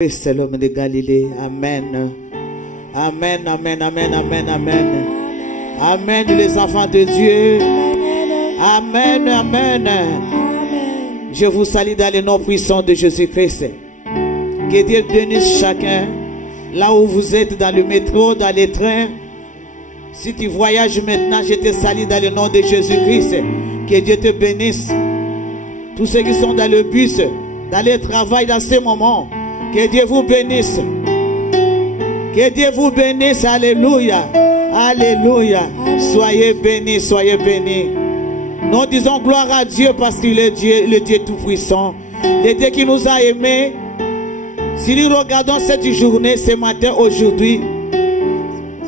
Christ est l'homme de Galilée. Amen. Amen, amen, amen, amen, amen. Amen, les enfants de Dieu. Amen, amen. Je vous salue dans le nom puissant de Jésus-Christ. Que Dieu bénisse chacun. Là où vous êtes, dans le métro, dans les trains. Si tu voyages maintenant, je te salue dans le nom de Jésus-Christ. Que Dieu te bénisse. Tous ceux qui sont dans le bus, dans le travail, dans ces moments. Que Dieu vous bénisse. Que Dieu vous bénisse. Alléluia. Alléluia. Soyez bénis, soyez bénis. Nous disons gloire à Dieu parce qu'il est Dieu, le Dieu tout-puissant. Le Dieu qui nous a aimés. Si nous regardons cette journée, ce matin, aujourd'hui,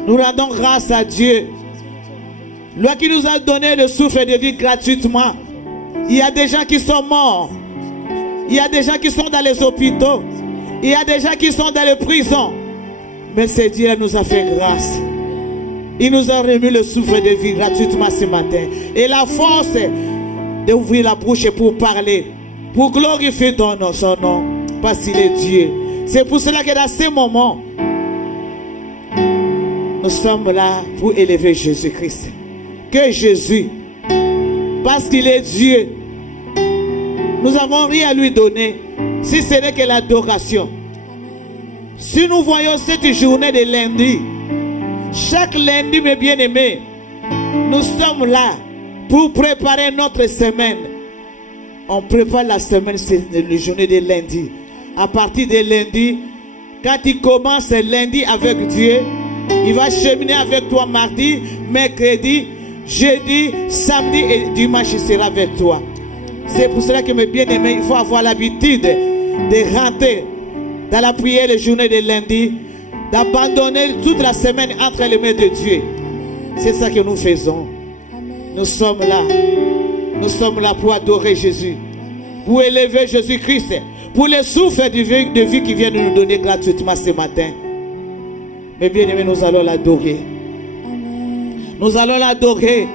nous rendons grâce à Dieu. Lui qui nous a donné le souffle de vie gratuitement. Il y a des gens qui sont morts. Il y a des gens qui sont dans les hôpitaux. Il y a des gens qui sont dans les prisons. Mais ce Dieu nous a fait grâce. Il nous a remis le souffle de vie gratuitement ce matin. Et la force d'ouvrir la bouche pour parler. Pour glorifier son nom. Parce qu'il est Dieu. C'est pour cela que dans ces moments, nous sommes là pour élever Jésus-Christ. Que Jésus, parce qu'il est Dieu, nous n'avons rien à lui donner. Si ce n'est que l'adoration. Si nous voyons cette journée de lundi, chaque lundi, mes bien-aimés, nous sommes là pour préparer notre semaine. On prépare la semaine, c'est la journée de lundi. À partir de lundi, quand il commence lundi avec Dieu, il va cheminer avec toi mardi, mercredi, jeudi, samedi et dimanche, il sera avec toi. C'est pour cela que mes bien-aimés, il faut avoir l'habitude de rentrer dans la prière les journées de lundi, d'abandonner toute la semaine entre les mains de Dieu. C'est ça que nous faisons. Nous sommes là. Nous sommes là pour adorer Jésus, pour élever Jésus-Christ, pour le souffle de vie qui vient de nous donner gratuitement ce matin. Mes bien-aimés, nous allons l'adorer. Nous allons l'adorer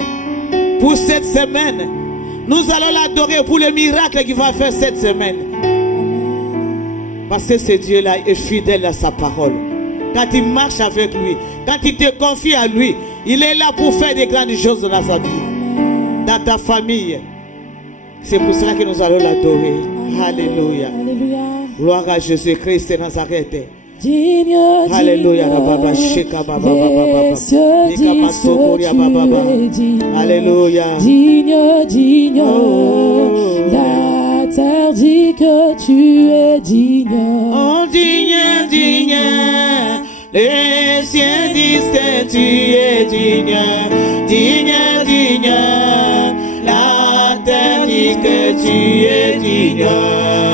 pour cette semaine. Nous allons l'adorer pour le miracle qu'il va faire cette semaine. Parce que ce Dieu-là est fidèle à sa parole. Quand il marche avec lui, quand il te confie à lui, il est là pour faire des grandes choses dans sa vie, dans ta famille. C'est pour cela que nous allons l'adorer. Alléluia. Gloire à Jésus-Christ de Nazareth. Alléluia. Alléluia. La terre dit que tu es digne. Oh, digne, digne. Les cieux disent que tu es digne. Digne, digne. La terre dit que tu es digne.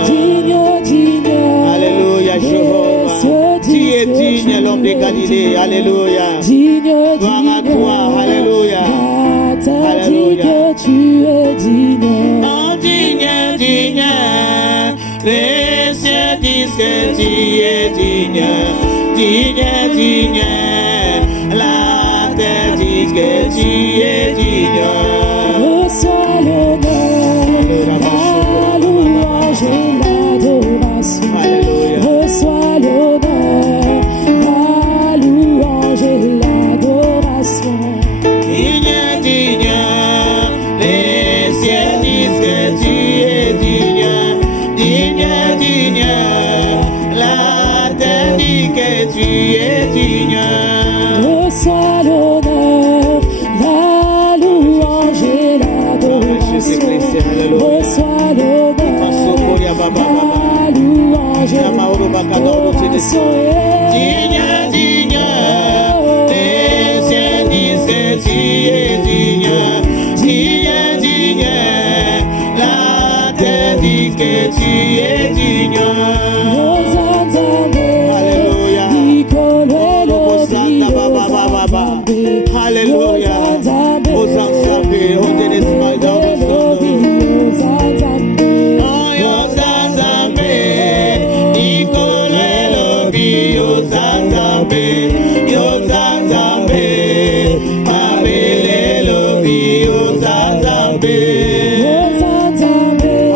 Digne, digne. Alléluia, Jéhovah. Tu es digne, l'homme de Galilée. Alléluia. Digne, gloire à toi. Alléluia. La terre dit que tu es digne. Oh, digne, digne. Les cieux disent que tu es digne. Digne, digne. La terre dit que tu es digne. Reçois l'honneur, la louange et l'adoration. Reçois l'honneur, la louange et l'adoration. Digne, digne. Les cieux disent que tu es digne. Digne, digne. La terre dit que tu es digne. Reçois l'honneur, la louange et l'adoration. Reçois l'honneur, la louange et l'adoration. Digne, digne. Les cieux disent que tu es digne. Digne, digne. La terre dit que tu es digne. Alléluia.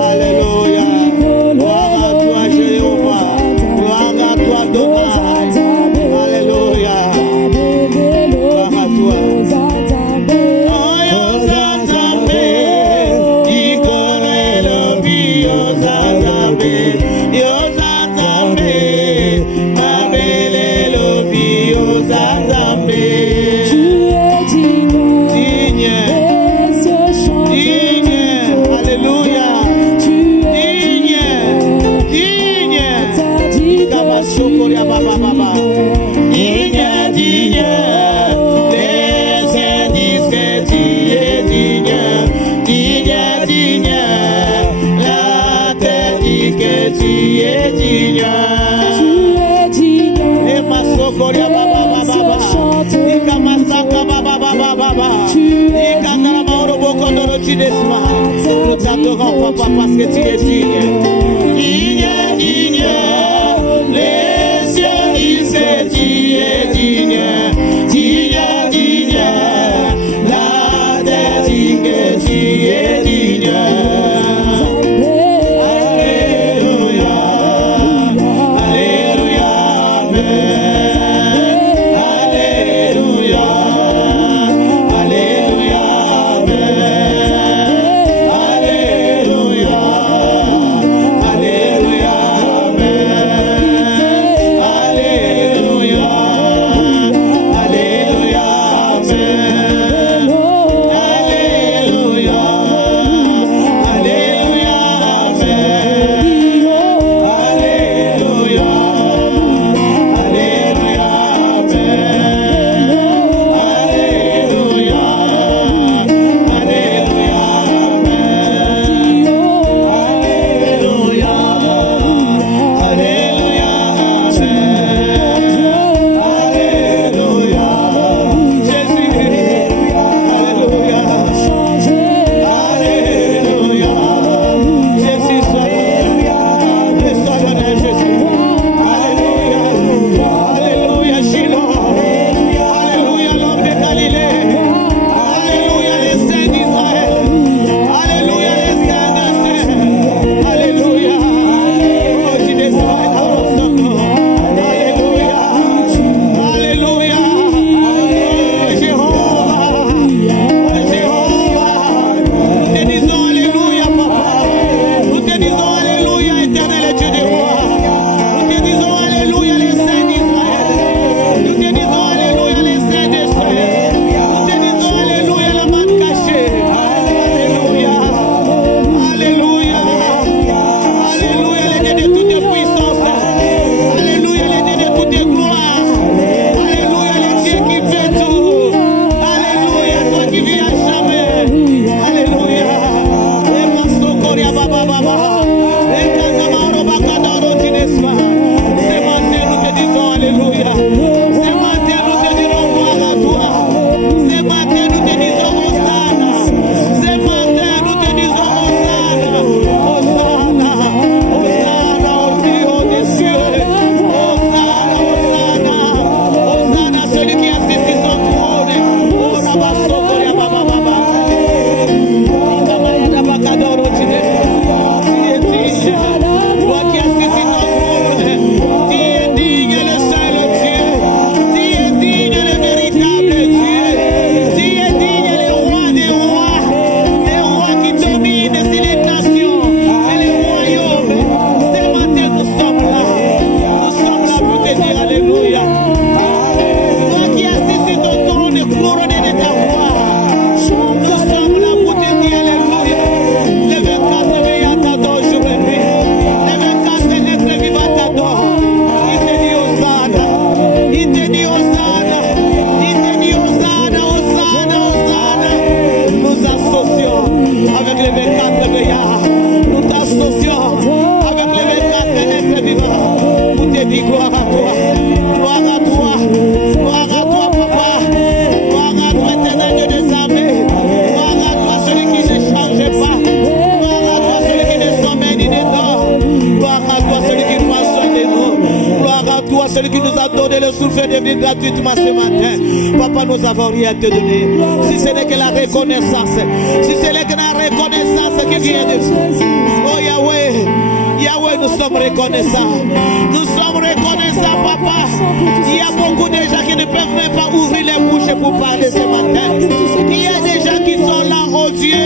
Alléluia. Gloire à toi, Jéhovah. Gloire Sokoria Baba Baba. Ikamasaka Baba Baba Baba. Ikandara Mauro Bokondoro Chidesma. Nous t'adorons papa parce que tu es digne. Digne, digne. Les cieux disent que tu es digne. Digne, digne. La terre dit que tu es digne. celui qui nous a donné le souffle de vie gratuitement ce matin. Papa, nous avons rien à te donner. Si ce n'est que la reconnaissance, si ce n'est que la reconnaissance qui vient de oh Yahweh, Yahweh, nous sommes reconnaissants. Nous sommes reconnaissants, Papa. Il y a beaucoup de gens qui ne peuvent même pas ouvrir les bouches pour parler ce matin. Il y a des gens qui sont là, oh Dieu,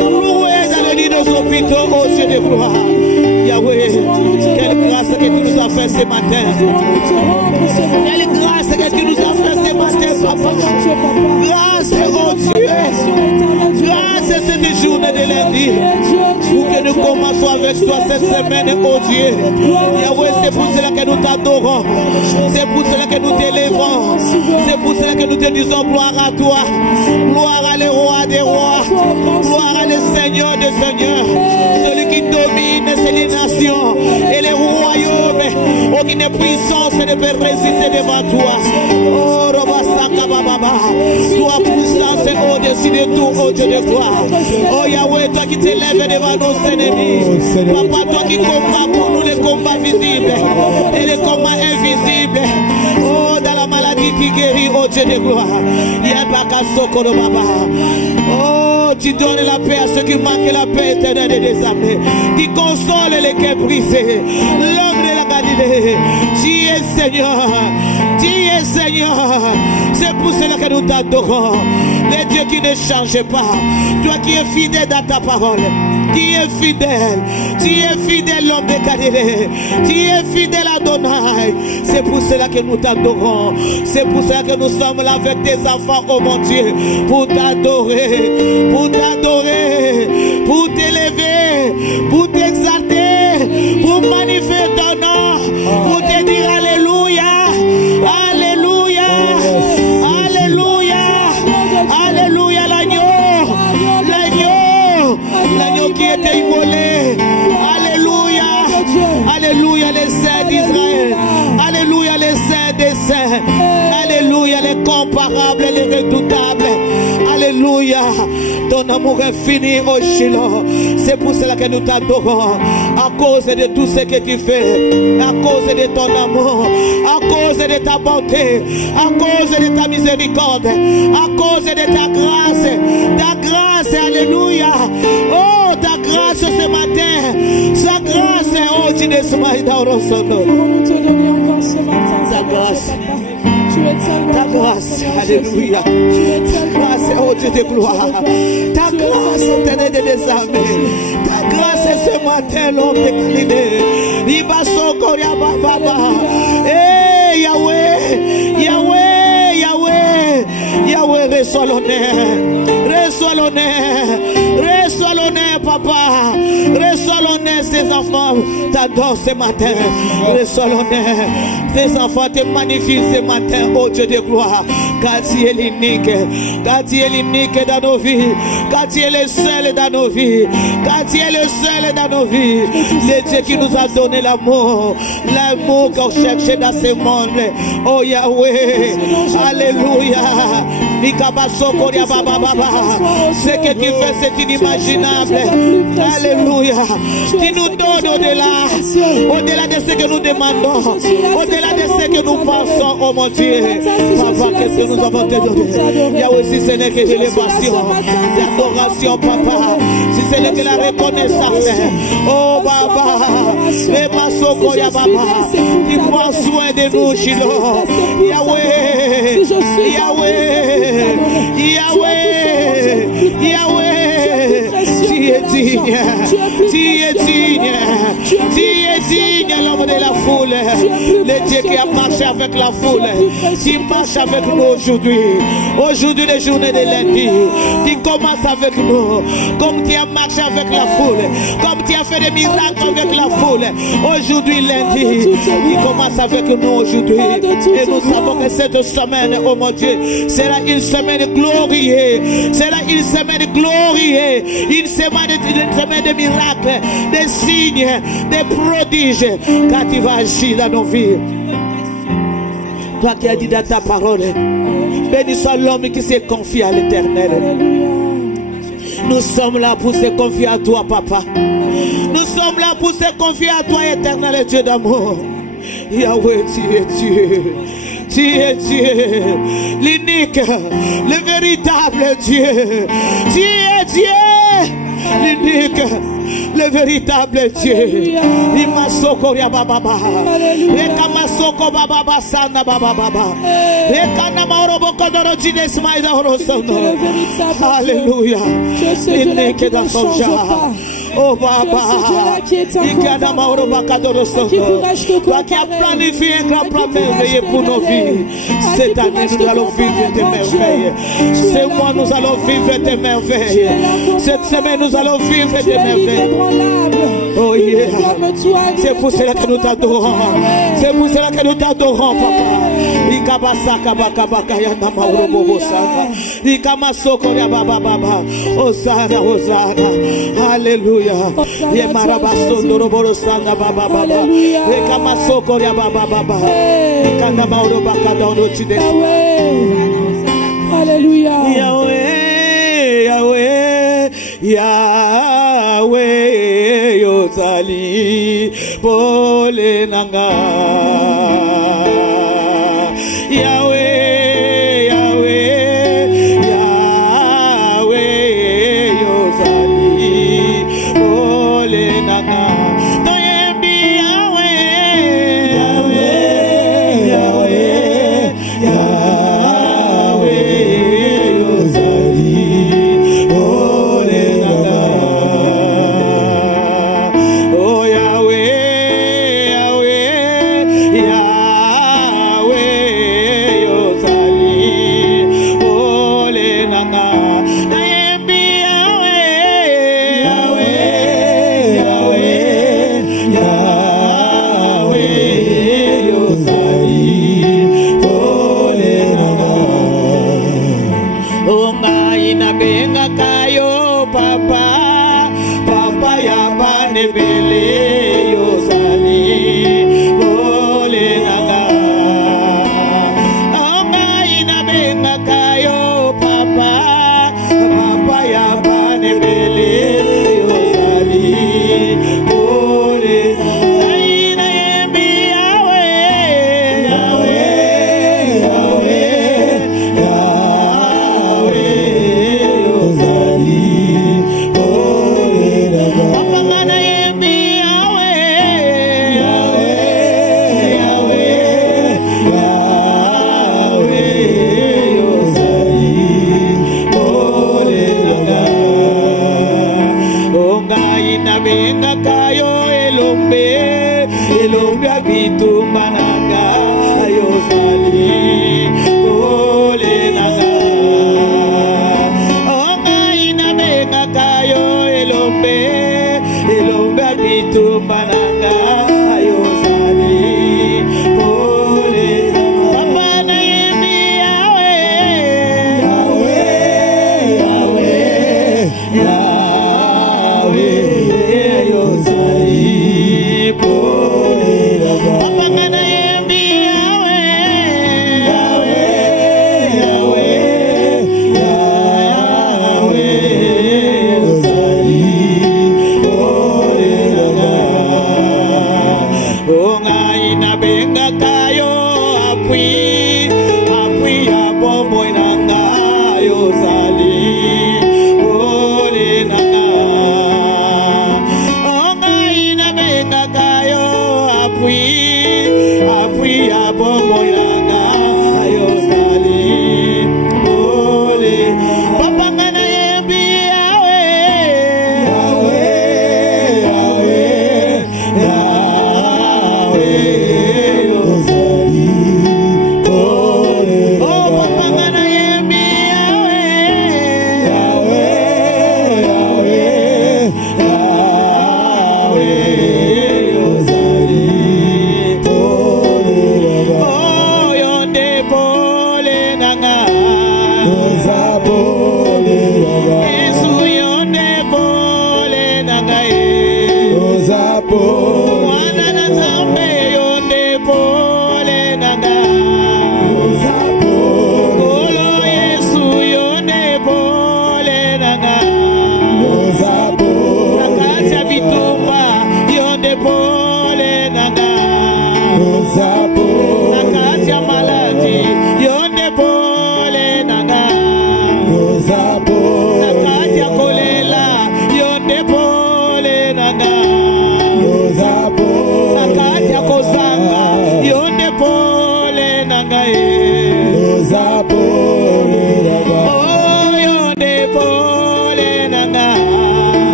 loués dans le lit des hôpitaux, oh Dieu de gloire. Yahweh, quelle grâce que tu nous as fait ce matin. Quelle grâce que tu nous as fait ce matin, Papa. Grâce, oh Dieu. Grâce cette journée de lundi. Pour que nous commençons avec toi cette semaine, oh Dieu. Yahweh, c'est pour cela que nous t'adorons. C'est pour cela que nous t'élèvons. C'est pour cela que nous te disons gloire à toi. Gloire à le roi des rois. Gloire à le Seigneur des seigneurs. Celui qui domine domines sur les nations et les royaumes. Aucune puissance ne peut résister devant toi. Oh, Robasaka Baba. Toi, puissance au-dessus de tout, oh Dieu de gloire. Oh Yahweh, toi qui t'élèves devant nos ennemis. Papa, toi qui combats pour nous les combats visibles et les combats invisibles. Oh, dans la maladie qui guérit, oh Dieu de gloire. Oh, tu donnes la paix à ceux qui manquent la paix éternelle et des âmes. Qui console les cœurs brisés. L'homme de la Galilée. Tu es Seigneur. Tu es Seigneur. C'est pour cela que nous t'adorons. Le Dieu qui ne change pas. Toi qui es fidèle dans ta parole. Qui est fidèle. Tu es fidèle, l'homme de Galilée. Tu es fidèle à Adonai. C'est pour cela que nous t'adorons. C'est pour cela que nous sommes là avec tes enfants, oh mon Dieu. Pour t'adorer. Pour t'adorer. Pour t'élever. Pour t'exalter. Pour magnifier ton nom. Pour te dire Alléluia. Alléluia. Alléluia. Alléluia, l'agneau. L'agneau. L'agneau qui était immolé. Alléluia. Alléluia, les saints d'Israël. Alléluia, les saints des saints. Alléluia, les comparables, les redoutables. Alléluia. Ton amour est fini au Shiloh. C'est pour cela que nous t'adorons. À cause de tout ce que tu fais. À cause de ton amour. À cause de ta bonté. À cause de ta miséricorde. À cause de ta grâce. Ta grâce, alléluia. Oh, ta grâce ce matin. Sa grâce, oh, tu ne sommes pas dans ta grâce. Ta grâce, alléluia. Ta grâce, oh Dieu de gloire. Ta grâce, éternelle des armées. Ta grâce ce matin, l'homme de Galilée. Ibasoko Yababa. Eh, Yahweh, Yahweh, Yahweh. Yahweh, reçois l'honneur. Reçois l'honneur. Reçois l'honneur, papa. Reçois l'honneur, ces enfants t'adorent ce matin. Reçois l'honneur. Tes enfants te magnifient ce matin, oh Dieu de gloire. Car tu es l'unique. Car tu es l'unique dans nos vies. Car tu es le seul dans nos vies. Car tu es le seul dans nos vies. Le Dieu qui nous a donné l'amour. L'amour qu'on cherchait dans ce monde. Oh Yahweh. Alléluia. Ce que tu fais, c'est inimaginable. Alléluia. Tu nous donnes au-delà de ce que nous demandons, au-delà de ce que nous pensons, oh mon Dieu. Papa, qu'est-ce que nous avons te donné? Il y a aussi ce n'est que l'élévation, l'adoration, papa. Si ce n'est que la reconnaissance, oh Baba, les masoko ya Baba, qui prend soin de nous, Shiloh. Yahweh, Yahweh, Yahweh, Yahweh, tu es digne, tu es digne, tu es digne, l'homme de la foule, le Dieu qui a marché avec la foule, qui marche avec nous aujourd'hui. Aujourd'hui, les journées de lundi, tu commences avec nous, comme tu as marché avec la foule, comme tu as fait des miracles avec la foule. Aujourd'hui, lundi, tu commences avec nous aujourd'hui. Et nous savons que cette semaine, oh mon Dieu, sera une semaine glorieuse, sera une semaine glorieuse, une semaine de miracles, de signes, de prodiges, car tu vas agir dans nos vies. Toi qui as dit dans ta parole, béni soit l'homme qui s'est confié à l'Éternel. Nous sommes là pour se confier à toi, papa. Nous sommes là pour se confier à toi, Éternel Dieu d'amour. Yahweh, tu es Dieu. Tu es Dieu, l'unique, le véritable Dieu. Tu es Dieu, l'unique, le véritable Dieu. Imasoko ya baba baba. Ekamasoko baba baba sana baba baba. Ekana maorobo kodoro jines maïda horosono. Alléluia. L'unique dans son genre. Oh Baba, toi qui as planifié un grand plan merveilleux pour nos vies. Cette année, nous allons vivre tes merveilles. Ce mois, nous allons vivre tes merveilles. Cette semaine, nous allons vivre tes merveilles. Oh yeah. C'est pour cela que nous t'adorons. C'est pour cela que nous t'adorons, papa. Ikabasaka bakabaka ya nama urobo sana. Ikamasoko ya baba baba. Osana Osana. Hallelujah. Ye marabaso ndoroboro sana baba baba. Ikamasoko ya baba baba. Ikanda mauro bakada ono chide. Hallelujah. Yahweh, Yahweh, Yahweh, Yozali, Pole Nanga. Yahweh, Yahweh, Yahweh, Yozali, Pole Nanga. Toyembi Yahweh, Yahweh, Yahweh, Yahweh.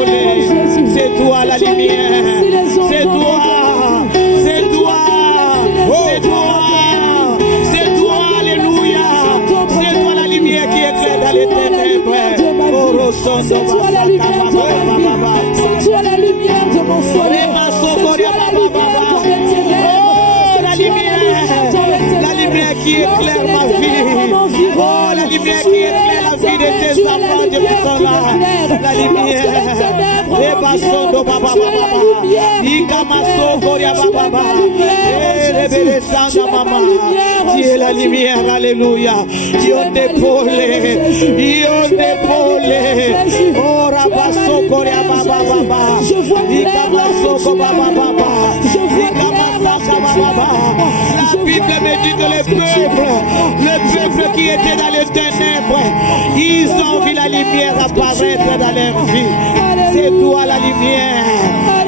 dépolé. C'est toi la lumière. C'est toi. C'est toi. C'est toi. C'est toi. Alléluia. C'est toi la lumière qui éclaire dans les ténèbres. C'est toi la lumière de ma vie. C'est toi la lumière de mon foyer. C'est toi la lumière dans les ténèbres. La lumière qui éclaire ma vie. Oh, la lumière qui éclaire la vie de tes enfants, de mon corps. La lumière. Et basondo baba baba. Ikamaso koria baba baba. Et rebele sanga mama. Tu es la lumière, alléluia. Dieu d'épaulé. Oh, rabaso koria baba baba. Ikamaso baba baba. La Bible me dit que le peuple qui était dans les ténèbres, ils ont vu la lumière apparaître dans leur vie. C'est toi la lumière.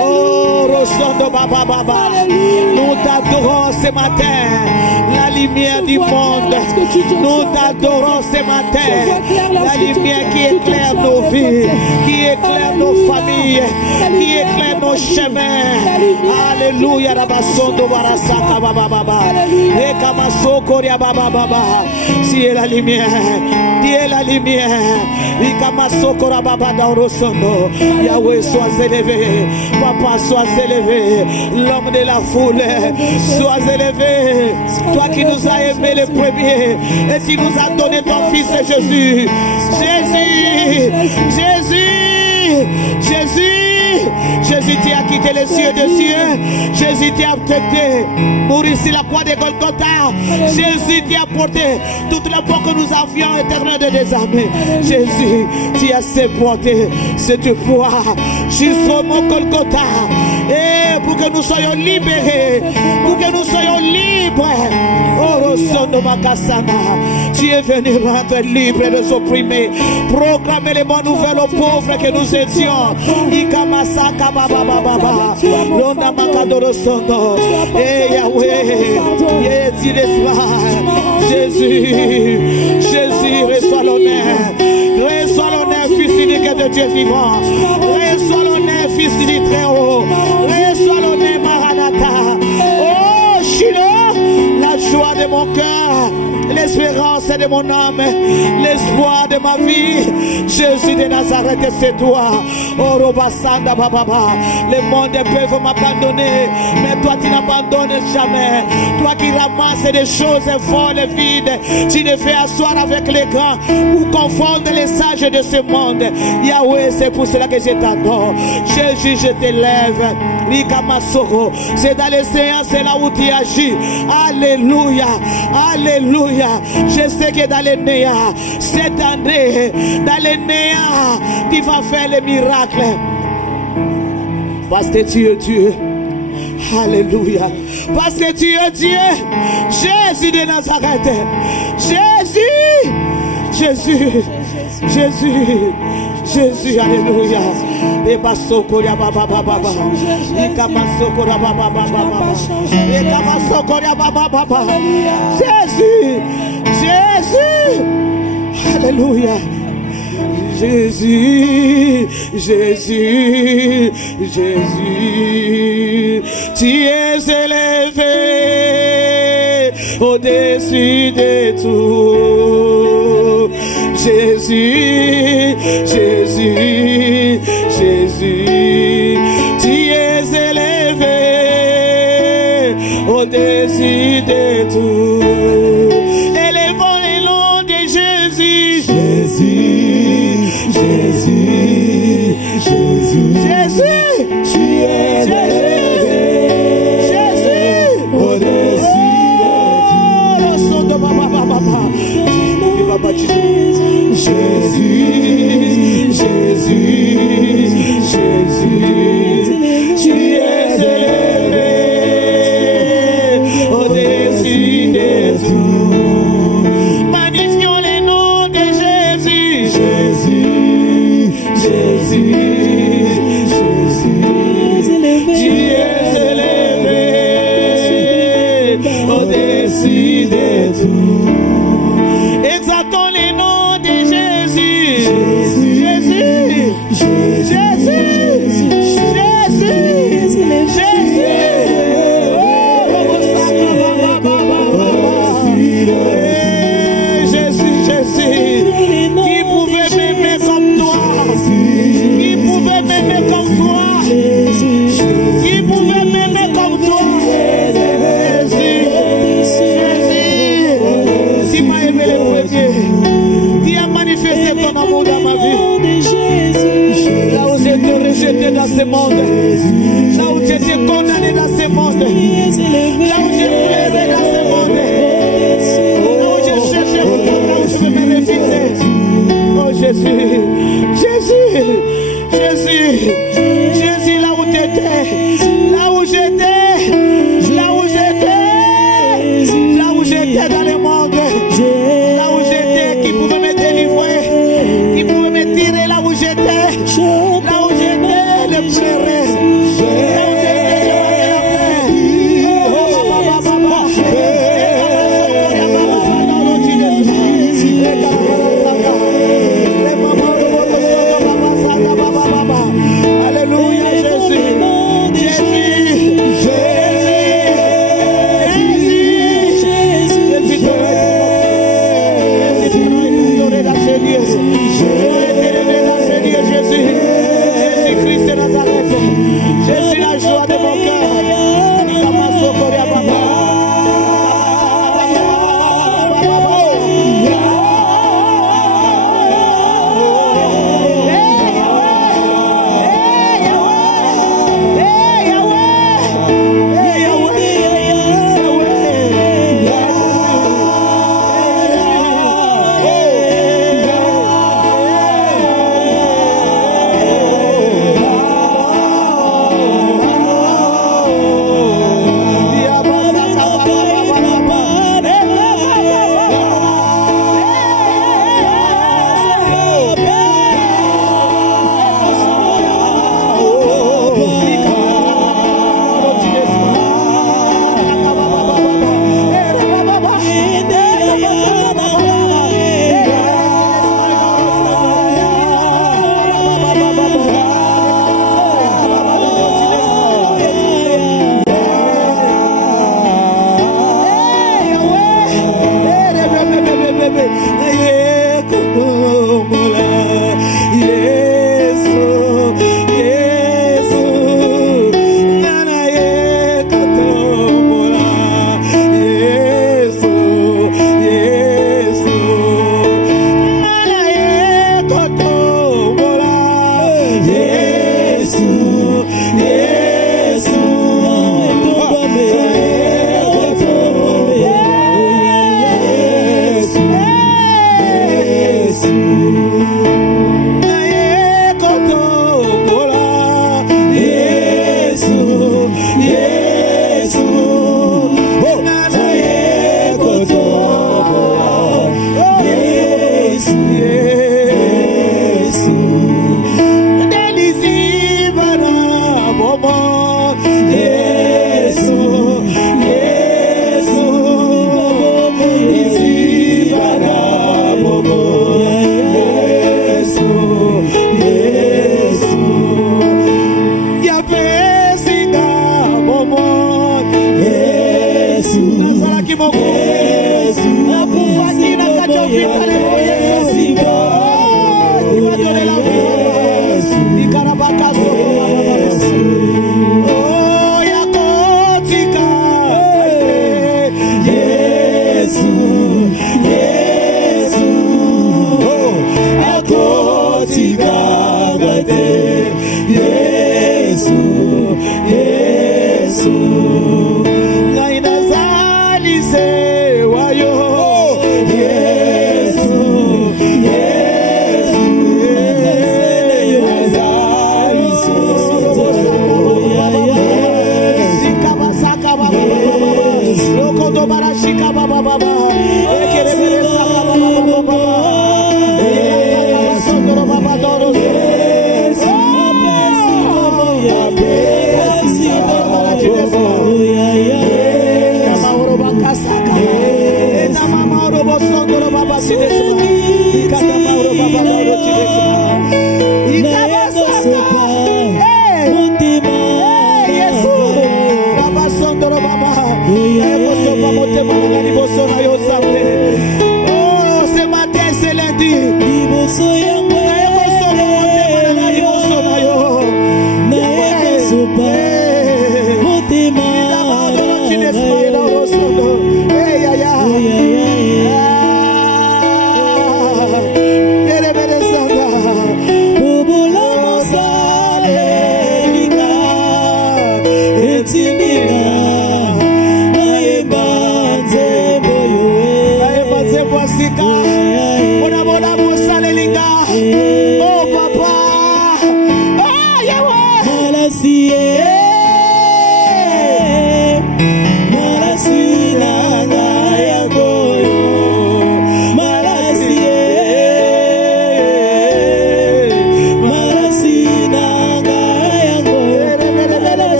Oh, Rosondo Baba Baba. Nous t'adorons ce matin. La lumière du monde. Nous t'adorons ce matin. La lumière qui éclaire nos vies, qui éclaire nos familles, qui éclaire nos chemins. Alléluia. Rabasondo Barasaka Baba Baba. Et Kamasoko Ria Baba Baba. Tu es la lumière. Tu es la lumière. Et Kamasoko Baba Daorosondo. Yahweh, sois élevé. Papa, sois élevé. L'homme de la foule, sois élevé. Toi qui nous as aimés les premiers et qui nous as donné ton fils Jésus. Jésus, tu as quitté les cieux des cieux. Jésus, tu as accepté mourir sur la croix de Golgotha. Jésus, tu as porté toute la peur que nous avions éternel de désarmer. Jésus, tu as supporté cette foi jusqu'au mont Golgotha. Et pour que nous soyons libérés, pour que nous soyons libres. Oh, Sono Makasana, tu es venu rendre libre les opprimés, proclamer les bonnes nouvelles aux pauvres que nous étions. Ikamasaka Baba Baba, Lona Makadoro Sono, et Yahweh, Jésus, reçois l'honneur, fils unique de Dieu vivant, reçois l'honneur, fils du Très-Haut, reçois l'honneur, Maranatha. Oh, Shiloh, la joie de mon cœur, l'espérance de mon âme, l'espoir de ma vie. Jésus de Nazareth, c'est toi. Oh, Robasanda Baba. Le monde peut m'abandonner, mais toi tu n'abandonnes jamais. Toi qui ramasses des choses folles et vides, tu les fais asseoir avec les grands pour confondre les sages de ce monde. Yahweh, c'est pour cela que je t'adore. Jésus, je t'élève. C'est dans les séances là où tu agis. Alléluia. Alléluia. Je sais que dans les néants, cette année, dans les néants, tu vas faire les miracles. Parce que tu es Dieu. Alléluia. Parce que tu es Dieu. Jésus de Nazareth. Jésus, alléluia. Et Basokoria Baba Baba. Et Kamasokoria Baba Baba. Et Kamasokoria Baba Baba. Jésus. Alléluia. Jésus, tu es élevé au-dessus de tout. Jésus, tu es élevé au-dessus de tout. Élevons le nom de Jésus. Jésus, tu es élevé au-dessus de tout. Jésus, tu es élevé au-dessus de tout. Magnifions le nom de Jésus. Jésus, tu es élevé au-dessus de tout. Exaltons le nom de Jésus. Jésus. persécuté dans ce monde, là où tu étais condamné dans ce monde, là où j'ai pleuré dans ce monde, là où j'ai cherché pour toi, là où je veux me réfugier. Oh Jésus, Jésus, Jésus, Jésus, là où tu étais, là où j'étais, là où j'étais, là où j'étais dans le monde, là où j'étais, qui pouvait me délivrer, qui pouvait me tirer là où j'étais, là où j'étais, de pleurer, là où j'étais, je voulais la paix. Alléluia, Jésus, Jésus-Christ de Nazareth, Jésus la joie de mon cœur. Bobo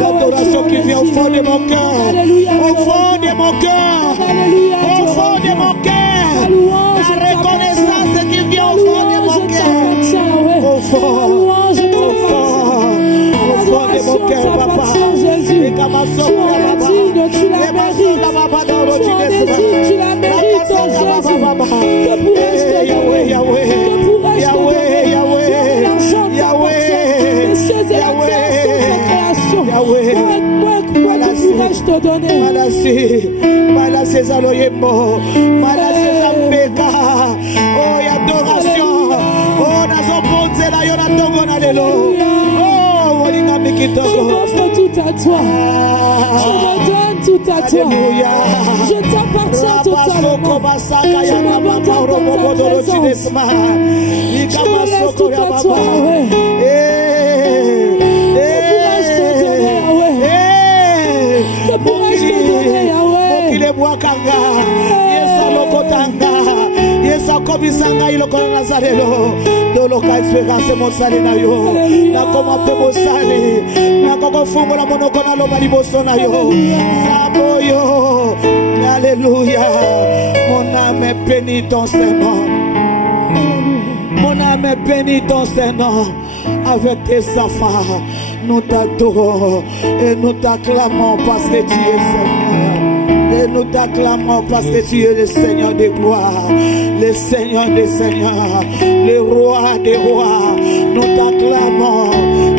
L'adoration qui vient au fond de mon cœur, au fond de mon cœur, au fond de mon cœur, la reconnaissance qui vient au fond de mon cœur, au fond de mon cœur, papa. Tu la mérites, tu la mérites, oh Jésus. Que pourrais-je te donner? Que pourrais-je te donner? L'argent t'appartient, les cieux et la terre sont ta création. Quoi pourrais-je te donner? Malassé Zaloyemo, Malassé Zambeka, oh, adoration, oh, Nazopozela, Yonatongo Nalelo, oh, je m'offre tout à toi. Je me donne tout à toi. Je t'appartiens totalement. Et je m'abandonne dans ta présence. Je me laisse tout à toi, ouais. Que pourrais-je te donner, Yahweh? Yesa komisanga ilokona nazarelo doloka espérance mosali na yo na koma pe mosali na koko fungo la monoko na loba liboso na yo saboyo. Alléluia. Mon âme bénit ton Seigneur. Mon âme bénit ton Seigneur. Avec tes enfants nous t'adorons et nous t'acclamons parce que tu es Seigneur. Et nous t'acclamons parce que tu es le Seigneur des gloires, le Seigneur des seigneurs, le roi des rois. Nous t'acclamons,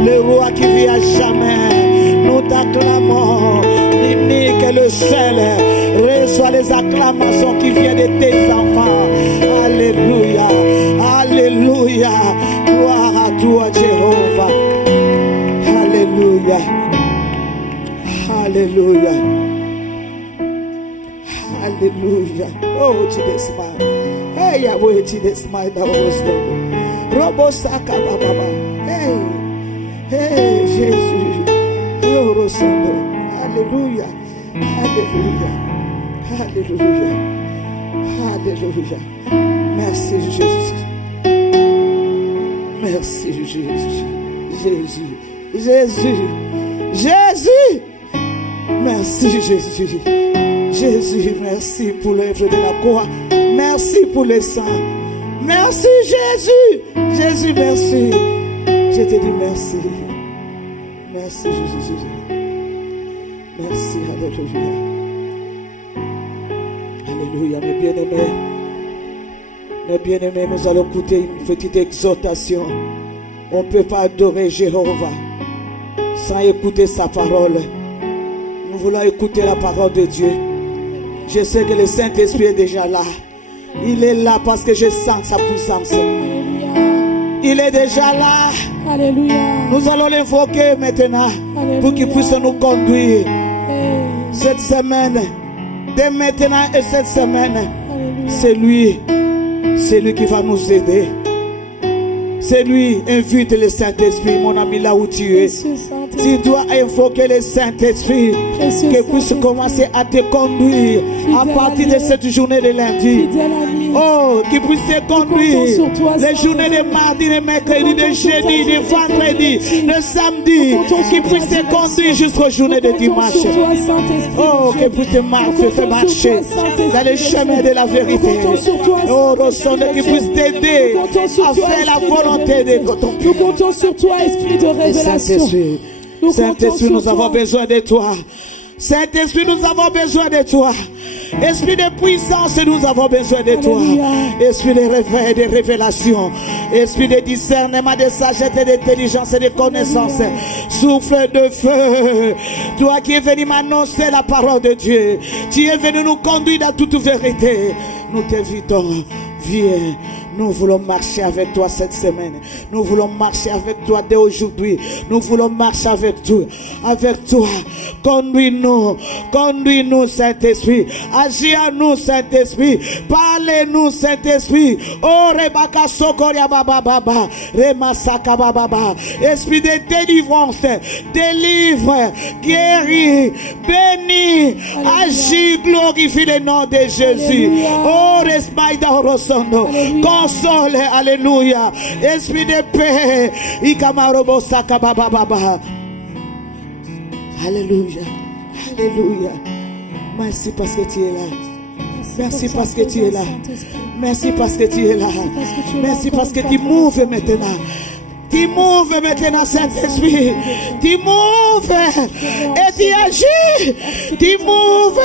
le roi qui vit à jamais. Nous t'acclamons, l'unique et le seul. Reçois les acclamations qui viennent de tes enfants. Alléluia, alléluia. Gloire à toi, Jéhovah. Alléluia, alléluia. Hallelujah. Oh, Jesus, man. Hey, Yahweh, Jesus, my wisdom. Robo Saka Baba. Hey, hey, Jesus. Oh, Rosando. Hallelujah. Hallelujah. Hallelujah. Hallelujah. Merci, Jésus. Merci, Jésus. Jésus. Jésus. Jésus. Merci, Jésus. Jésus, merci pour l'œuvre de la croix. Merci pour le sang. Merci, Jésus. Jésus, merci. Je te dis merci. Merci, Jésus. Merci, alléluia. Alléluia, mes bien-aimés. Mes bien-aimés, nous allons écouter une petite exhortation. On ne peut pas adorer Jéhovah sans écouter sa parole. Nous voulons écouter la parole de Dieu. Je sais que le Saint-Esprit est déjà là. Il est là parce que je sens sa puissance. Il est déjà là. Alléluia. Nous allons l'invoquer maintenant. Alléluia. Pour qu'il puisse nous conduire cette semaine. Dès maintenant et cette semaine. C'est lui qui va nous aider. C'est lui, invite le Saint-Esprit, mon ami, là où tu es. tu dois invoquer le Saint-Esprit qui puisse commencer à te conduire à partir de cette journée de lundi. Oh, qui puisse te conduire les journées de mardi, de mercredi, de jeudi, de vendredi, de samedi, qui puisse te conduire jusqu'aux journées de dimanche. Oh, qui puisse te faire marcher dans les chemins de la vérité. Oh, qui puisse t'aider à faire la volonté de ton Père. Nous comptons sur toi, Esprit de révélation. Saint-Esprit, nous avons besoin de toi. Saint-Esprit, nous avons besoin de toi. Esprit de puissance, nous avons besoin de toi. Esprit de réveil, de révélation. Esprit de discernement, de sagesse, d'intelligence et de connaissance. Souffle de feu. Toi qui es venu m'annoncer la parole de Dieu. Tu es venu nous conduire dans toute vérité. Nous t'invitons. Viens, nous voulons marcher avec toi cette semaine. Nous voulons marcher avec toi dès aujourd'hui. Nous voulons marcher avec toi. Conduis-nous, conduis-nous, Saint-Esprit. Agis en nous, Saint-Esprit. Parlez-nous, Saint-Esprit. Oh, Rebaka Sokoria Baba Baba, Remasaka Baba Baba. Esprit de délivrance, délivre, guéris, bénis, agis, glorifie le nom de Jésus. Oh, Resmaïda Rosondo, console, alléluia. Esprit de paix, Ikamarobo Saka Baba Baba. Alléluia, alléluia. Merci parce que tu es là. Merci parce que tu es là. Merci parce que tu es là. Merci parce que tu m'ouvres maintenant. Tu m'ouvres maintenant, Saint-Esprit. Tu m'ouvres et tu agis. Tu m'ouvres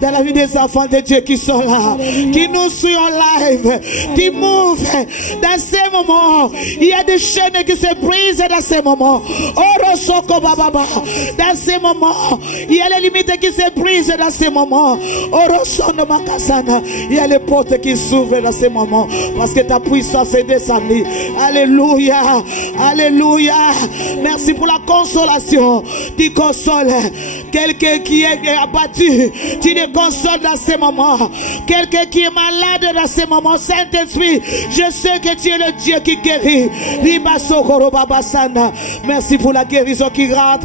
dans la vie des enfants de Dieu qui sont là, qui nous suivent en live. Tu m'ouvres dans ces moments. Il y a des chaînes qui se brisent dans ces moments. Dans ces moments, il y a les limites qui se brisent dans ces moments. Il y a les portes qui s'ouvrent dans ces moments parce que ta puissance est descendue. Alléluia. Alléluia. Merci pour la consolation. Tu consoles quelqu'un qui est abattu. Tu le consoles dans ces moments. Quelqu'un qui est malade dans ces moments. Saint-Esprit, je sais que tu es le Dieu qui guérit. Merci pour la guérison qui rentre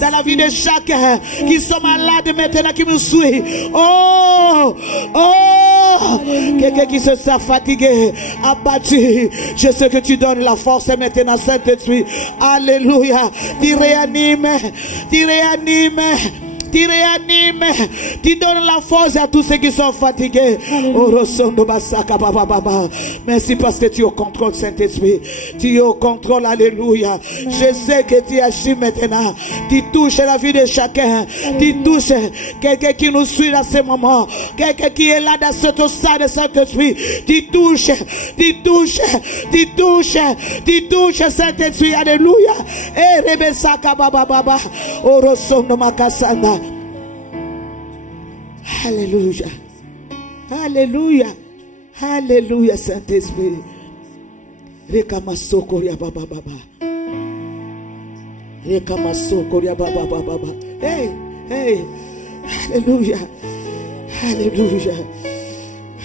dans la vie de chacun qui sont malades maintenant, qui me suit. Oh, oh, quelqu'un qui se sent fatigué, abattu. Je sais que tu donnes la force maintenant, Saint-Esprit. Alléluia. Tu réanimes, tu réanimes. Tu réanimes, tu donnes la force à tous ceux qui sont fatigués. Merci parce que tu es au contrôle, Saint-Esprit. Tu es au contrôle, alléluia. Je sais que tu agis maintenant. Tu touches la vie de chacun. Tu touches quelqu'un qui nous suit dans ce moment. Quelqu'un qui est là dans ce stade de Saint-Esprit. Tu touches, tu touches, tu touches, tu touches, Saint-Esprit, alléluia. Et Rebesaka Baba Baba. Orosondo Makasana. Alléluia. Alléluia. Alléluia, Saint-Esprit. Rekamaso Koria Baba Baba. Rekamaso Koria Baba Baba. Hey, hey. Alléluia. Alléluia.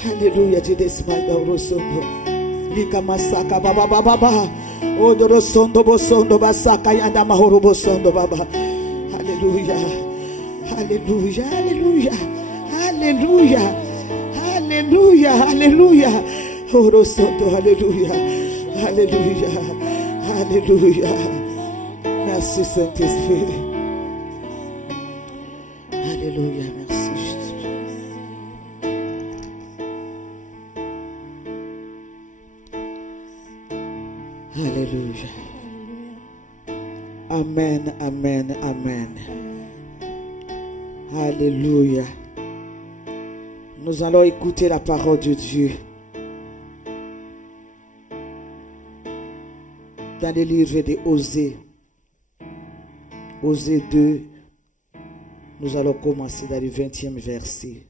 Alléluia. Jidesmaïda Orosondo. Rekamasaka Baba Baba. Odorosondo Bosondo Basaka Yanda Mahoro Bosondo Baba. Alléluia. Alléluia. Alléluia. Alléluia. Alléluia. Alléluia. Oh, Santo, alléluia. Alléluia. Alléluia. Merci, Saint-Esprit. Alléluia. Merci, Jésus. Alléluia. Amen. Amen. Amen. Alléluia. Nous allons écouter la parole de Dieu dans le livre de Osée. Osée 2. Nous allons commencer dans le 20e verset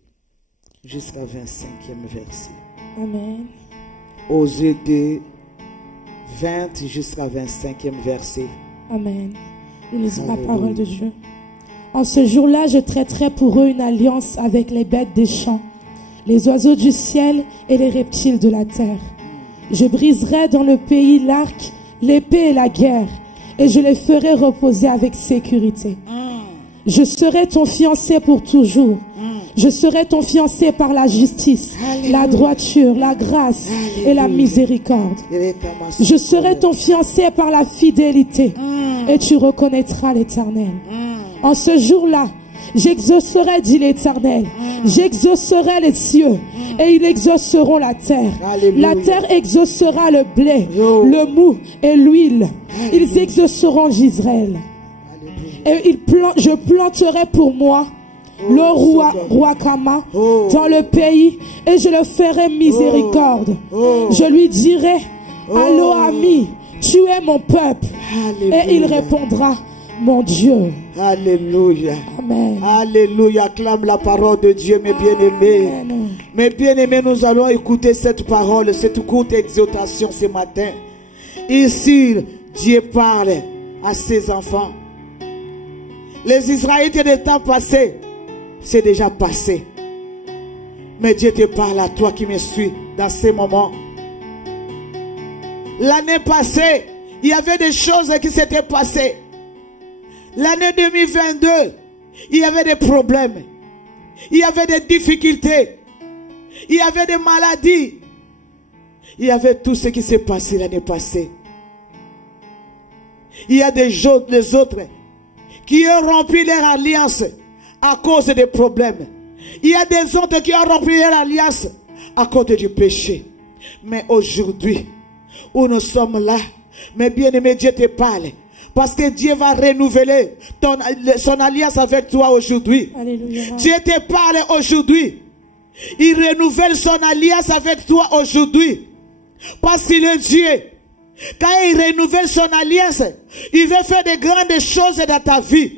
jusqu'à 25e verset. Amen. Osée 2, 20 jusqu'à 25e verset. Amen. Nous lisons la parole de Dieu. En ce jour-là, je traiterai pour eux une alliance avec les bêtes des champs, les oiseaux du ciel et les reptiles de la terre. Je briserai dans le pays l'arc, l'épée et la guerre, et je les ferai reposer avec sécurité. Je serai ton fiancé pour toujours. Je serai ton fiancé par la justice, la droiture, la grâce et la miséricorde. Je serai ton fiancé par la fidélité et tu reconnaîtras l'Éternel. En ce jour-là, j'exaucerai, dit l'Éternel, j'exaucerai les cieux et ils exauceront la terre. La terre exaucera le blé, le mou et l'huile. Ils exauceront Israël. Et je planterai pour moi le roi Kama dans le pays et je le ferai miséricorde. Je lui dirai, allô ami, tu es mon peuple. Et il répondra, mon Dieu. Alléluia. Amen. Alléluia. Acclame la parole de Dieu, mes bien-aimés. Mes bien-aimés, nous allons écouter cette parole, cette courte exhortation ce matin. Ici, Dieu parle à ses enfants. Les Israélites des temps passés, c'est déjà passé. Mais Dieu te parle à toi qui me suis dans ces moments. L'année passée, il y avait des choses qui s'étaient passées. L'année 2022, il y avait des problèmes. Il y avait des difficultés. Il y avait des maladies. Il y avait tout ce qui s'est passé l'année passée. Il y a des autres qui ont rempli leur alliance à cause des problèmes. Il y a des autres qui ont rempli leur alliance à cause du péché. Mais aujourd'hui, où nous sommes là, mes bien-aimés, Dieu te parle. Parce que Dieu va renouveler son alliance avec toi aujourd'hui. Dieu te parle aujourd'hui. Il renouvelle son alliance avec toi aujourd'hui. Parce qu'il est Dieu. Quand il renouvelle son alliance, il veut faire de grandes choses dans ta vie.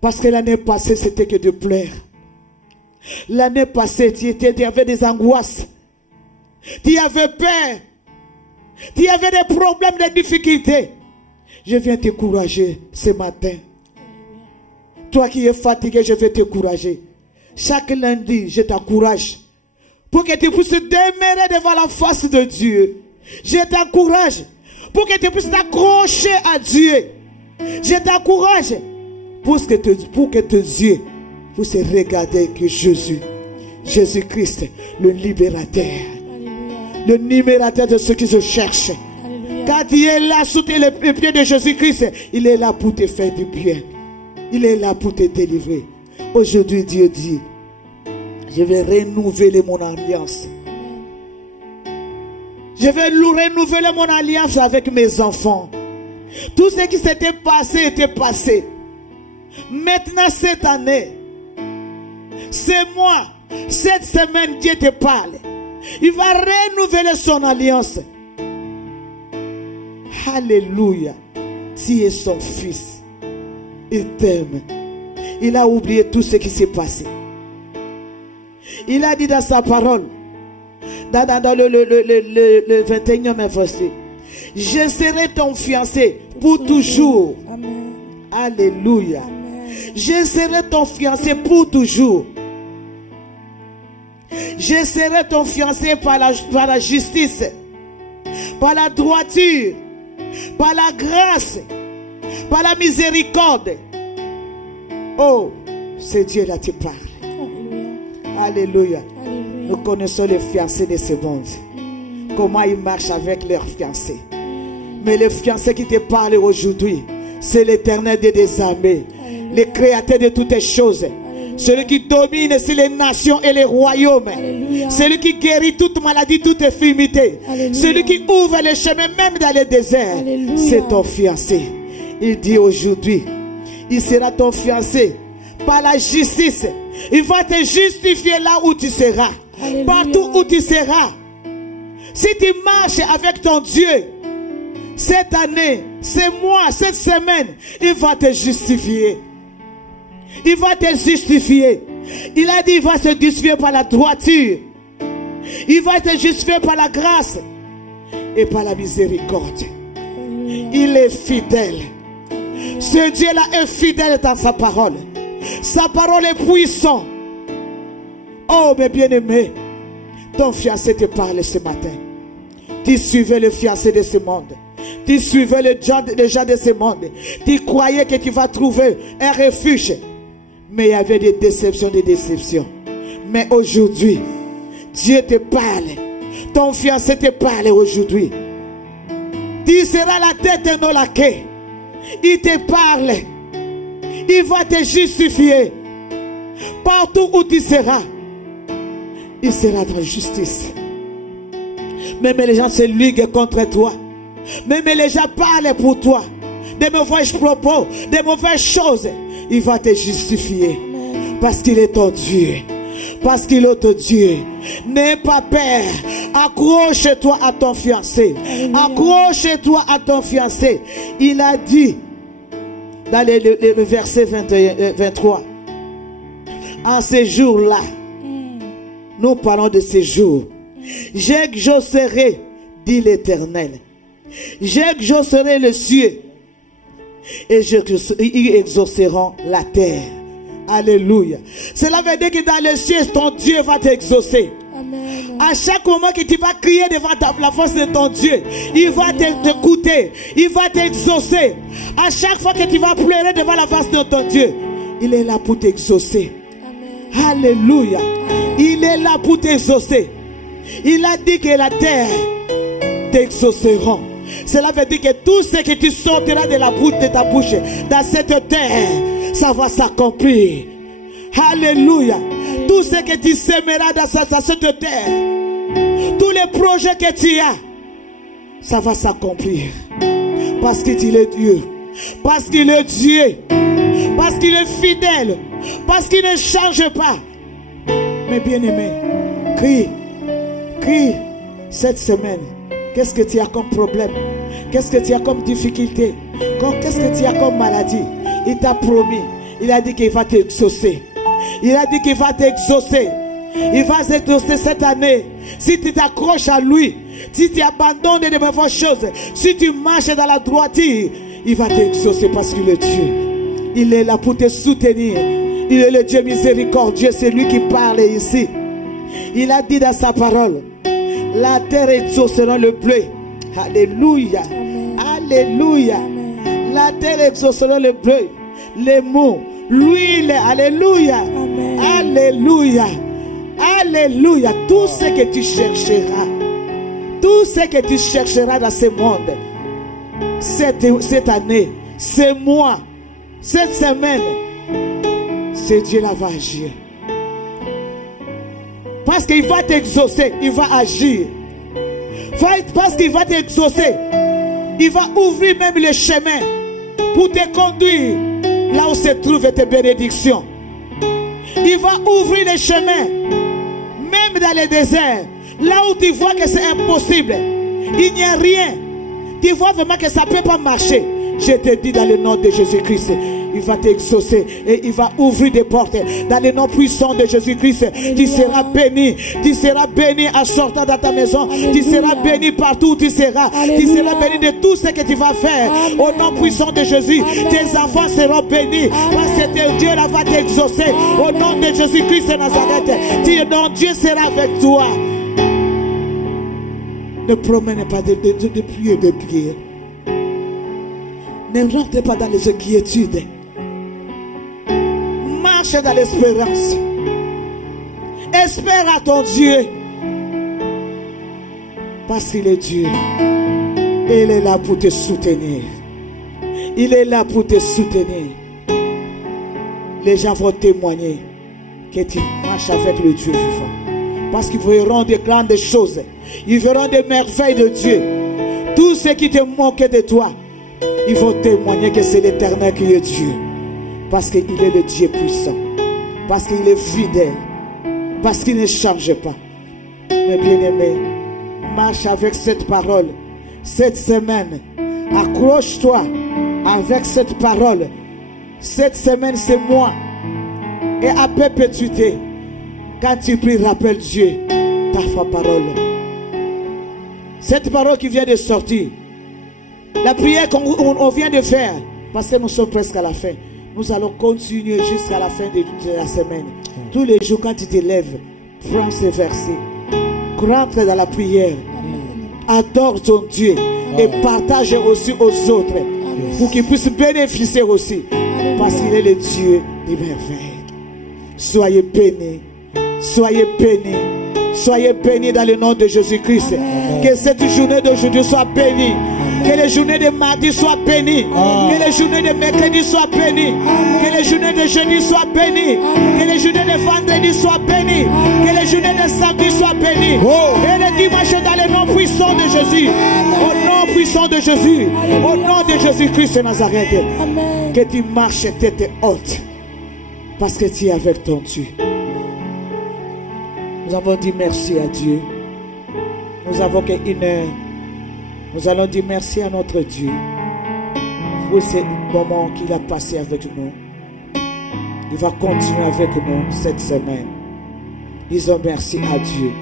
Parce que l'année passée, c'était que de pleurs. L'année passée, tu avais des angoisses. Tu avais peur. Tu avais des problèmes, des difficultés. Je viens t'encourager ce matin. Toi qui es fatigué, je vais t'encourager. Chaque lundi, je t'encourage. Pour que tu puisses demeurer devant la face de Dieu. Je t'encourage. Pour que tu puisses t'accrocher à Dieu. Je t'encourage. Pour que tes yeux puissent regarder que Jésus-Christ, le libérateur. Le numérateur de ceux qui se cherchent. Quand il est là sous les pieds de Jésus-Christ, il est là pour te faire du bien. Il est là pour te délivrer. Aujourd'hui, Dieu dit, je vais renouveler mon alliance. Je vais renouveler mon alliance avec mes enfants. Tout ce qui s'était passé était passé. Maintenant, cette année, c'est moi, cette semaine, Dieu te parle. Il va renouveler son alliance. Alléluia. Tu es son fils. Il t'aime. Il a oublié tout ce qui s'est passé. Il a dit dans sa parole, dans le 21e verset, je serai ton fiancé pour toujours. Amen. Alléluia. Amen. Je serai ton fiancé pour toujours. Je serai ton fiancé par la justice, par la droiture, par la grâce, par la miséricorde. Oh, c'est Dieu là qui parle. Alléluia. Alléluia. Nous connaissons les fiancés de ce monde. Comment ils marchent avec leurs fiancés. Mais les fiancés qui te parlent aujourd'hui, c'est l'Éternel des armées, le créateur de toutes les choses. Celui qui domine sur les nations et les royaumes. Alléluia. Celui qui guérit toute maladie, toute infirmité. Alléluia. Celui qui ouvre les chemins même dans les déserts. C'est ton fiancé. Il dit aujourd'hui, il sera ton fiancé par la justice. Il va te justifier là où tu seras. Alléluia. Partout où tu seras. Si tu marches avec ton Dieu, cette année, ce mois, cette semaine, il va te justifier. Il va te justifier. Il a dit, il va se justifier par la droiture. Il va te justifier par la grâce et par la miséricorde. Il est fidèle. Ce Dieu-là est fidèle dans sa parole. Sa parole est puissante. Oh, mes bien-aimés, ton fiancé te parle ce matin. Tu suivais le fiancé de ce monde. Tu suivais les gens de ce monde. Tu croyais que tu vas trouver un refuge. Mais il y avait des déceptions. Mais aujourd'hui, Dieu te parle. Ton fiancé te parle aujourd'hui. Tu seras la tête et non la queue. Il te parle. Il va te justifier. Partout où tu seras, il sera dans justice. Même les gens se liguent contre toi. Même les gens parlent pour toi. Des mauvais propos, des mauvaises choses. Il va te justifier. Parce qu'il est ton Dieu. Parce qu'il est ton Dieu. N'aie pas peur. Accroche-toi à ton fiancé. Accroche-toi à ton fiancé. Il a dit dans le verset 23. En ces jours-là, nous parlons de ces jours. J'exaucerai, dit l'Éternel. J'exaucerai le ciel et ils exauceront la terre. Alléluia. Cela veut dire que dans le ciel, ton Dieu va t'exaucer. À chaque moment que tu vas crier devant la face de ton Dieu, il va t'écouter, il va t'exaucer. À chaque fois que tu vas pleurer devant la face de ton Dieu, il est là pour t'exaucer. Alléluia. Il est là pour t'exaucer. Il a dit que la terre t'exauceront. Cela veut dire que tout ce que tu sortiras de la bouche de ta bouche dans cette terre, ça va s'accomplir. Alléluia. Tout ce que tu sèmeras dans cette terre, tous les projets que tu as, ça va s'accomplir. Parce qu'il est Dieu. Parce qu'il est Dieu. Parce qu'il est fidèle. Parce qu'il ne change pas. Mais bien-aimé, crie cette semaine. Qu'est-ce que tu as comme problème? Qu'est-ce que tu as comme difficulté? Qu'est-ce que tu as comme maladie? Il t'a promis. Il a dit qu'il va t'exaucer. Il a dit qu'il va t'exaucer. Il va t'exaucer cette année. Si tu t'accroches à lui, si tu abandonnes les mauvaises choses, si tu marches dans la droiture, il va t'exaucer parce qu'il est Dieu. Il est là pour te soutenir. Il est le Dieu miséricordieux. C'est lui qui parle ici. Il a dit dans sa parole, la terre exaucera le bleu. Alléluia. Alléluia. La terre exaucera le bleu, les mots, l'huile. Alléluia. Alléluia. Alléluia. Tout ce que tu chercheras, tout ce que tu chercheras dans ce monde, cette année, ce mois, cette semaine, c'est Dieu là va agir. Parce qu'il va t'exaucer, il va agir. Parce qu'il va t'exaucer, il va ouvrir même le chemin pour te conduire là où se trouvent tes bénédictions. Il va ouvrir le chemin, même dans le désert, là où tu vois que c'est impossible. Il n'y a rien. Tu vois vraiment que ça ne peut pas marcher. Je te dis dans le nom de Jésus-Christ, il va t'exaucer et il va ouvrir des portes. Dans le nom puissant de Jésus-Christ, tu seras béni. Tu seras béni en sortant dans ta maison. Tu seras béni partout où tu seras. Tu seras béni de tout ce que tu vas faire. Au nom puissant de Jésus, tes enfants seront bénis. Parce que Dieu va t'exaucer. Au nom de Jésus-Christ de Nazareth, Dieu sera avec toi. Ne promène pas de prier. Ne rentre pas dans les inquiétudes. Marche dans l'espérance. Espère à ton Dieu. Parce qu'il est Dieu. Et il est là pour te soutenir. Il est là pour te soutenir. Les gens vont témoigner que tu marches avec le Dieu vivant. Parce qu'ils verront des grandes choses. Ils verront des merveilles de Dieu. Tous ceux qui te moquent de toi, ils vont témoigner que c'est l'Éternel qui est Dieu. Parce qu'il est le Dieu puissant. Parce qu'il est fidèle. Parce qu'il ne change pas. Mais bien-aimé, marche avec cette parole. Cette semaine, accroche-toi avec cette parole. Cette semaine, c'est moi. Et à perpétuité, quand tu pries, rappelle Dieu, ta parole. Cette parole qui vient de sortir, la prière qu'on vient de faire, parce que nous sommes presque à la fin, nous allons continuer jusqu'à la fin de la semaine. Tous les jours, quand tu te lèves, prends ce verset, rentre dans la prière, adore ton Dieu, et partage aussi aux autres pour qu'ils puissent bénéficier aussi. Parce qu'il est le Dieu des merveilles. Soyez bénis. Soyez bénis. Soyez bénis dans le nom de Jésus-Christ. Que cette journée d'aujourd'hui soit bénie. Que les journées de mardi soient bénies. Que les journées de mercredi soient bénies. Que les journées de jeudi soient bénies. Que les journées de vendredi soient bénies. Que les journées de samedi soient bénies. Et les dimanches dans le nom puissant de Jésus. Au nom puissant de Jésus. Au nom de Jésus-Christ de Nazareth. Que tu marches tête haute. Parce que tu es avec ton Dieu. Nous avons dit merci à Dieu. Nous avons qu'une heure. Nous allons dire merci à notre Dieu pour ce moment qu'il a passé avec nous. Il va continuer avec nous cette semaine. Disons merci à Dieu.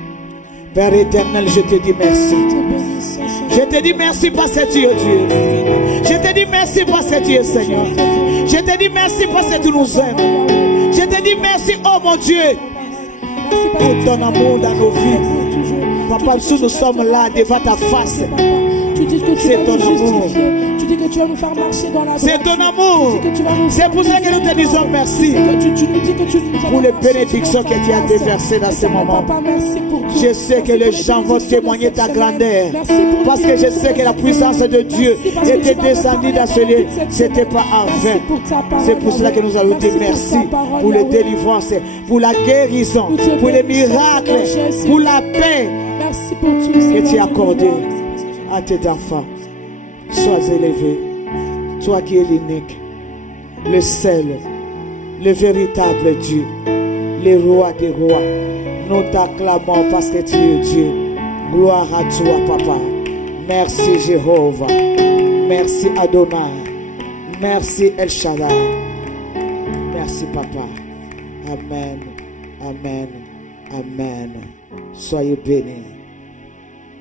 Père éternel, je te dis merci. Je te dis merci parce que tu es Dieu. Je te dis merci parce que tu es Seigneur. Je te dis merci parce que tu nous aimes. Je te dis merci, oh mon Dieu, pour ton amour dans nos vies. Papa, nous sommes là devant ta face. Tu dis que tu C'est vas ton nous amour. justifier. Tu dis que tu vas nous faire marcher dans la C'est ton amour. C'est pour ça que nous te disons merci pour les bénédictions que tu as déversées dans ce moment. Je sais que les gens vont témoigner ta grandeur. Parce que je sais que la puissance de Dieu était descendue dans ce lieu. Ce n'était pas en vain. C'est pour cela que nous allons dire merci pour les délivrances, pour la guérison, pour les miracles, pour la paix que tu as accordée à tes enfants. Sois élevé, toi qui es l'unique, le seul, le véritable Dieu, le roi des rois. Nous t'acclamons parce que tu es Dieu. Gloire à toi, Papa. Merci Jéhovah. Merci Adonai. Merci El Shaddai. Merci Papa. Amen. Amen. Amen. Soyez bénis.